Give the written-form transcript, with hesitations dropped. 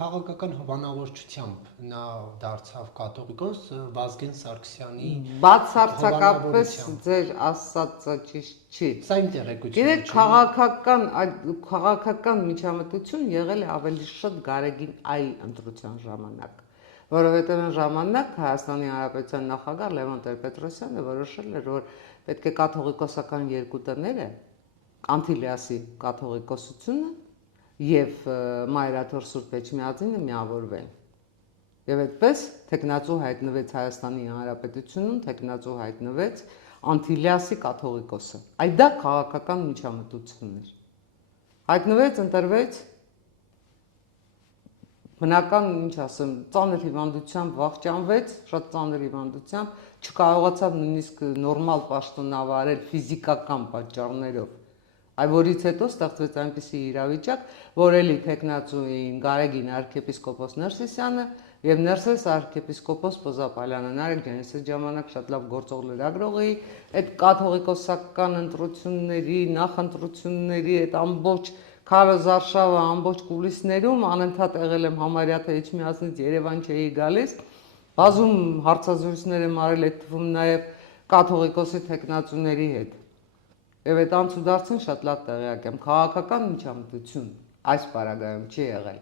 Քաղաքական հովանավորչությամբ նա դարձավ կաթողիկոս Վազգեն Սարգսյանի Բացարձակապես հովանավորությամբ։ ձեր ասածը ճիշտ չի։ Սա իմ տեղեկությունը Գիտեք, չէ։ քաղաքական միջամտություն եղել է ավելի շատ Գարեգին Այ ընտրության ժամանակ, որովհետև այն ժամանակ Հայաստանի Հանրապետության նախագահ Լևոն Տեր-Պետրոսյանը որոշել էր, որ պետք է կաթողիկոսական երկու տները, Անտիլիասի կաթողիկոսությունը եւ Մայրաթոր Սուրբ Էջմիածինը միավորվեն։ Եվ այդպես թեկնածու հայտնվեց Հայաստանի Հանրապետությունում, թեկնածու հայտնվեց Անտիլիասի կաթողիկոսը։ Այդ դա քաղաքական միջամտություն էր։ Հայտնվեց, ընտրվեց, բնական, ինչ ասեմ, ծանր հիվանդությամբ վախճանվեց, շատ ծանր հիվանդությամբ, չկարողացավ նույնիսկ նորմալ պաշտոնավարել ֆիզիկական պատճառներով։ Այ որից հետո ստեղծվեց այնպիսի իրավիճակ, որ էլի թեկնածու էին Գարեգին arczepiskopos Ներսիսյանը եւ Ներսես arczepiskopos Պոզապալյանը։ Նարեկ ջան, ես այդ ժամանակ շատ լավ գործող լրագրող էի, այդ կաթողիկոսական ընտրությունների, նախընտրությունների, այդ ամբողջ քարոզարշավը, ամբողջ կուլիսներում անընդհատ եղել եմ համարյա թե Էջմիածնից Երևան չէի գալիս, բազում հարցազրույցներ եմ արել այդ թվում նաեւ կաթողիկոսի թեկնածուների հետ։ Եվ այդ անցուդարձին շատ լավ տեղյակ եմ, քաղաքական միջամտություն այս պարագայում չի եղել։